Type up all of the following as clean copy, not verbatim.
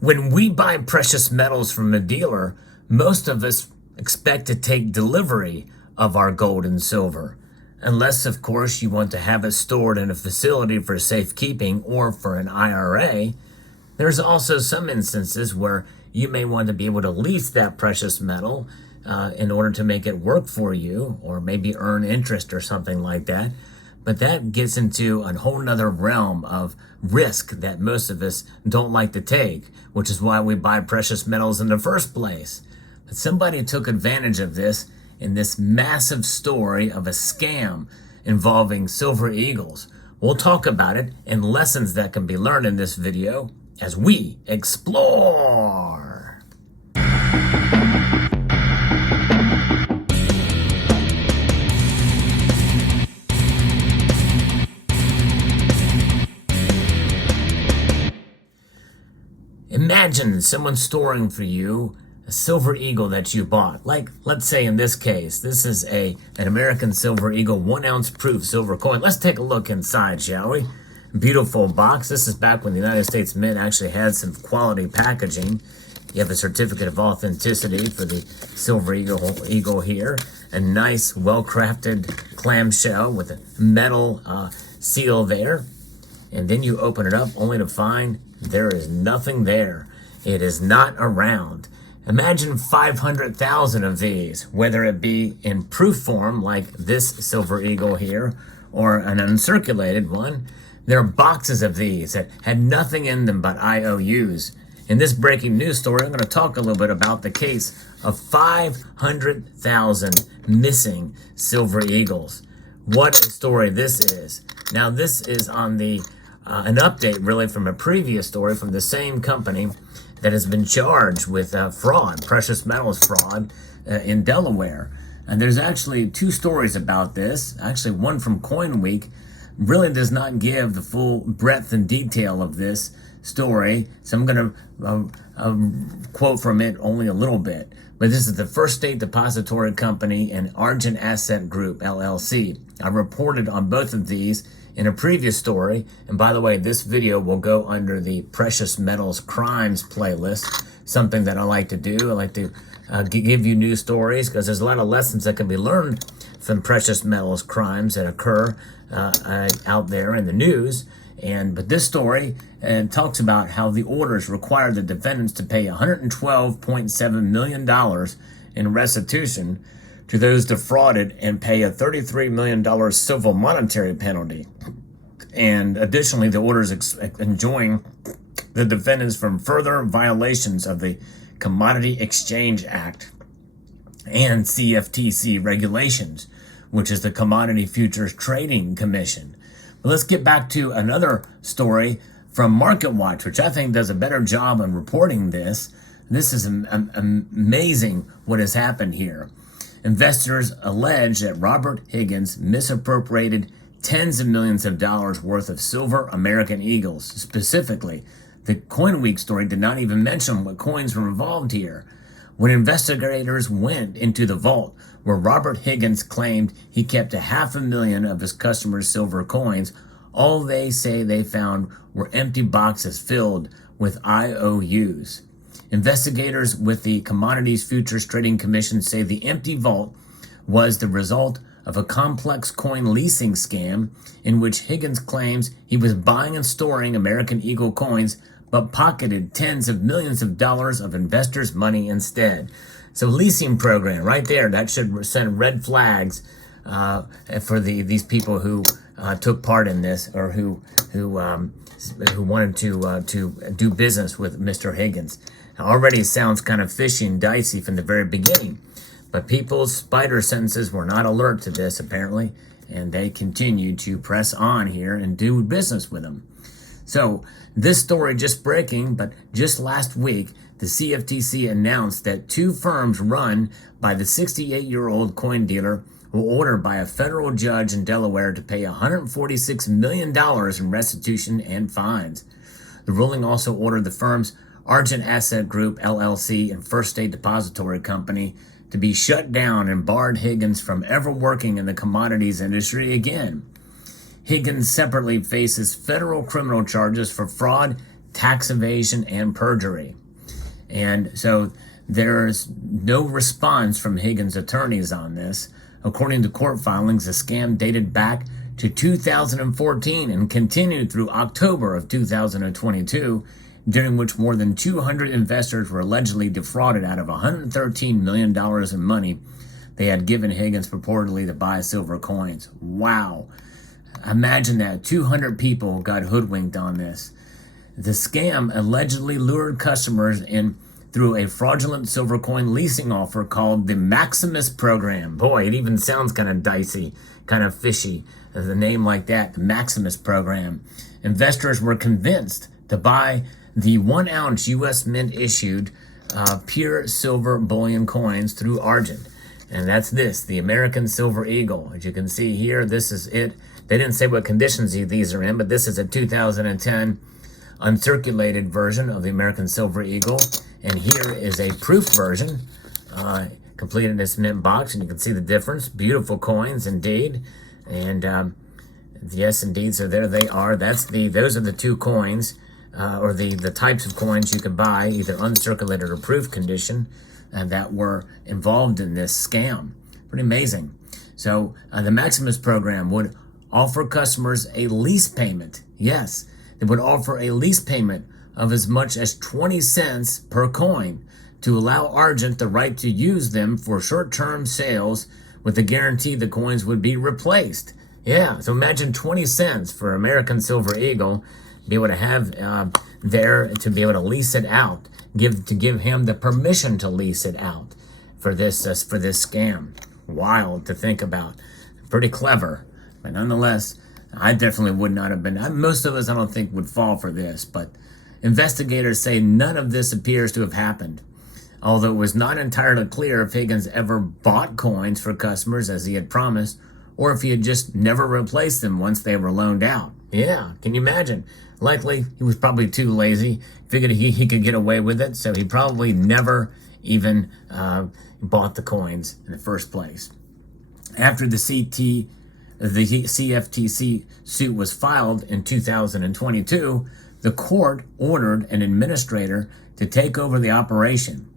When we buy precious metals from a dealer, most of us expect to take delivery of our gold and silver. Unless, of course, you want to have it stored in a facility for safekeeping or for an IRA. There's also some instances where you may want to be able to lease that precious metal in order to make it work for you, or maybe earn interest or something like that. But that gets into a whole nother realm of risk that most of us don't like to take, which is why we buy precious metals in the first place. But somebody took advantage of this in this massive story of a scam involving Silver Eagles. We'll talk about it and lessons that can be learned in this video as we explore. Imagine someone storing for you a Silver Eagle that you bought. Like, let's say in this case, this is an American Silver Eagle 1 ounce proof silver coin. Let's take a look inside, shall we? Beautiful box. This is back when the United States Mint actually had some quality packaging. You have a certificate of authenticity for the Silver Eagle here. A nice, well-crafted clamshell with a metal seal there. And then you open it up only to find there is nothing there. It is not around. Imagine 500,000 of these, whether it be in proof form like this Silver Eagle here or an uncirculated one. There are boxes of these that had nothing in them but IOUs. In this breaking news story, I'm going to talk a little bit about the case of 500,000 missing Silver Eagles. What a story this is. Now, this is on the an update really from a previous story from the same company that has been charged with fraud, precious metals fraud in Delaware. And there's actually 2 stories about this. Actually, one from Coin Week really does not give the full breadth and detail of this story. So I'm going to quote from it only a little bit. But this is the First State Depository Company and Argent Asset Group, LLC. I reported on both of these in a previous story. And by the way, this video will go under the Precious Metals Crimes playlist, something that I like to do. I like to give you news stories because there's a lot of lessons that can be learned from precious metals crimes that occur out there in the news. But this story talks about how the orders required the defendants to pay $112.7 million in restitution to those defrauded and pay a $33 million civil monetary penalty. And additionally, the orders enjoin the defendants from further violations of the Commodity Exchange Act and CFTC regulations, which is the Commodity Futures Trading Commission. But let's get back to another story from MarketWatch, which I think does a better job in reporting this. This is amazing what has happened here. Investors allege that Robert Higgins misappropriated tens of millions of dollars worth of silver American Eagles. Specifically, the Coin Week story did not even mention what coins were involved here. When investigators went into the vault where Robert Higgins claimed he kept 500,000 of his customers' silver coins, all they say they found were empty boxes filled with IOUs. Investigators with the Commodities Futures Trading Commission say the empty vault was the result of a complex coin leasing scam in which Higgins claims he was buying and storing American Eagle coins but pocketed tens of millions of dollars of investors' money instead. So leasing program right there, that should send red flags for these people who took part in this or who wanted to do business with Mr. Higgins. Already sounds kind of fishy and dicey from the very beginning, but people's spider senses were not alert to this apparently, and they continue to press on here and do business with them. So this story just breaking, but just last week, the CFTC announced that 2 firms run by the 68-year-old coin dealer were ordered by a federal judge in Delaware to pay $146 million in restitution and fines. The ruling also ordered the firms Argent Asset Group, LLC, and First State Depository Company to be shut down and barred Higgins from ever working in the commodities industry again. Higgins separately faces federal criminal charges for fraud, tax evasion, and perjury. And so there's no response from Higgins' attorneys on this. According to court filings, the scam dated back to 2014 and continued through October of 2022, during which more than 200 investors were allegedly defrauded out of $113 million in money they had given Higgins purportedly to buy silver coins. Wow. Imagine that. 200 people got hoodwinked on this. The scam allegedly lured customers in through a fraudulent silver coin leasing offer called the Maximus Program. Boy, it even sounds kind of dicey, kind of fishy, the name like that, the Maximus Program. Investors were convinced to buy the 1 ounce U.S. Mint issued pure silver bullion coins through Argent. And that's this, the American Silver Eagle. As you can see here, this is it. They didn't say what conditions these are in, but this is a 2010 uncirculated version of the American Silver Eagle. And here is a proof version, completed in this mint box, and you can see the difference. Beautiful coins indeed. And yes, indeed, so there they are. Those are the two coins, or the types of coins you could buy, either uncirculated or proof condition, that were involved in this scam. Pretty amazing. So the Maximus Program would offer customers a lease payment. Yes, they would offer a lease payment of as much as 20 cents per coin to allow Argent the right to use them for short-term sales with the guarantee the coins would be replaced. Yeah, so imagine 20 cents for American Silver Eagle, be able to have there to be able to lease it out, give him the permission to lease it out for this scam. Wild to think about. Pretty clever, but nonetheless, I definitely would not have been. Most of us, I don't think, would fall for this, but investigators say none of this appears to have happened, although it was not entirely clear if Higgins ever bought coins for customers as he had promised, or if he had just never replaced them once they were loaned out. Yeah, can you imagine? Likely, he was probably too lazy, figured he could get away with it, so he probably never even bought the coins in the first place. After the CFTC suit was filed in 2022, the court ordered an administrator to take over the operation.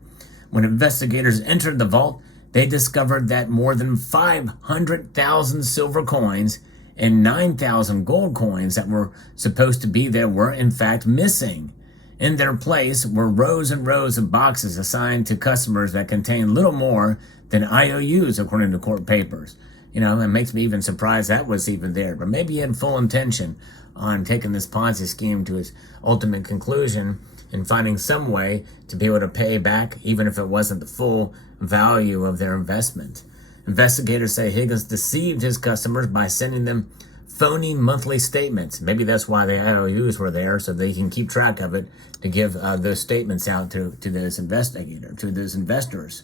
When investigators entered the vault, they discovered that more than 500,000 silver coins and 9,000 gold coins that were supposed to be there were in fact missing. In their place were rows and rows of boxes assigned to customers that contained little more than IOUs, according to court papers. You know, it makes me even surprised that was even there. But maybe he had full intention on taking this Ponzi scheme to its ultimate conclusion and finding some way to be able to pay back, even if it wasn't the full value of their investment. Investigators say Higgins deceived his customers by sending them phony monthly statements. Maybe that's why the IOUs were there, so they can keep track of it to give those statements out to those investors.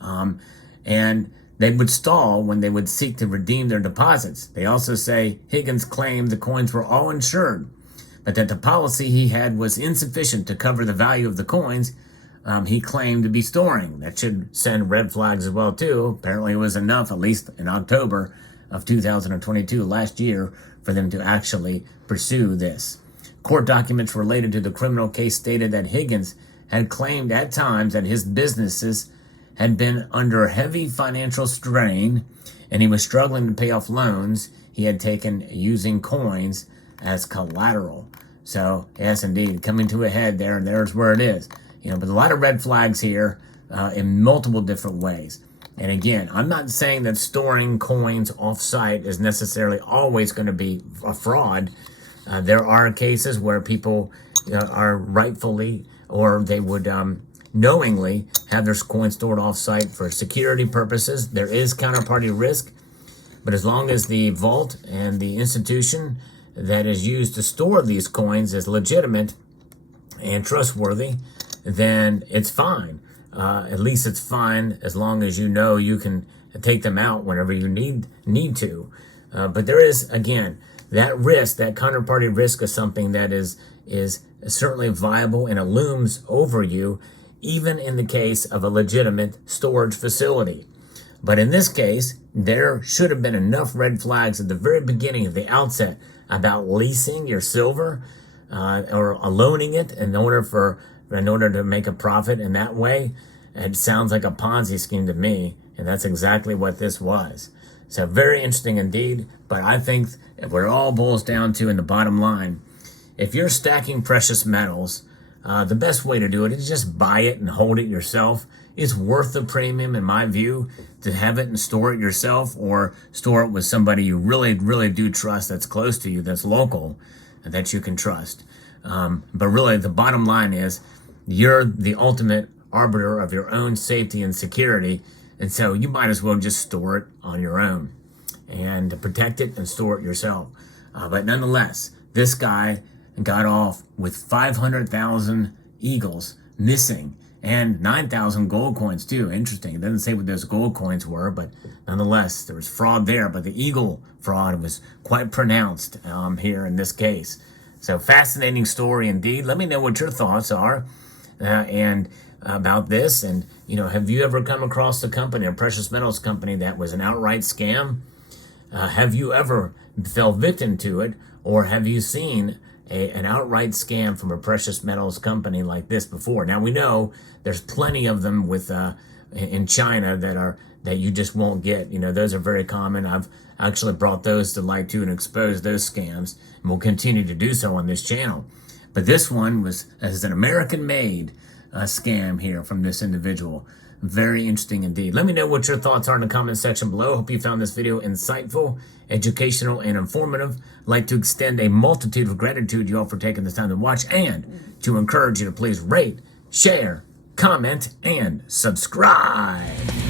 And they would stall when they would seek to redeem their deposits. They also say Higgins claimed the coins were all insured, but that the policy he had was insufficient to cover the value of the coins he claimed to be storing. That should send red flags as well, too. Apparently it was enough, at least in October of 2022, last year, for them to actually pursue this. Court documents related to the criminal case stated that Higgins had claimed at times that his businesses had been under heavy financial strain and he was struggling to pay off loans he had taken using coins as collateral. So, yes, indeed, coming to a head there, and there's where it is. You know, but a lot of red flags here in multiple different ways. And again, I'm not saying that storing coins off-site is necessarily always going to be a fraud. There are cases where people are rightfully, or they would knowingly have their coins stored off-site for security purposes. There is counterparty risk, but as long as the vault and the institution that is used to store these coins is legitimate and trustworthy, then it's fine. At least it's fine as long as you know you can take them out whenever you need to. But there is, again, that risk, that counterparty risk is something that is certainly viable, and it looms over you, even in the case of a legitimate storage facility. But in this case, there should have been enough red flags at the very beginning, at the outset, about leasing your silver, or loaning it in order to make a profit in that way. It sounds like a Ponzi scheme to me, and that's exactly what this was. So very interesting indeed, but I think what it all boils down to in the bottom line, if you're stacking precious metals, the best way to do it is just buy it and hold it yourself. It's worth the premium, in my view, to have it and store it yourself, or store it with somebody you really, really do trust, that's close to you, that's local, and that you can trust. But really, the bottom line is you're the ultimate arbiter of your own safety and security, and so you might as well just store it on your own and protect it and store it yourself. But nonetheless, this guy got off with 500,000 eagles missing and 9,000 gold coins too. Interesting. It doesn't say what those gold coins were, but nonetheless, there was fraud there. But the eagle fraud was quite pronounced here in this case. So fascinating story indeed. Let me know what your thoughts are and about this. And, have you ever come across a company, a precious metals company, that was an outright scam? Have you ever fell victim to it, or have you seen an outright scam from a precious metals company like this before? Now, we know there's plenty of them in China that you just won't get. Those are very common. I've actually brought those to light too and exposed those scams, and will continue to do so on this channel. But this one is an American-made scam here from this individual. Very interesting indeed. Let me know what your thoughts are in the comment section below. Hope you found this video insightful, educational, and informative. I'd like to extend a multitude of gratitude to you all for taking this time to watch, and to encourage you to please rate, share, comment, and subscribe.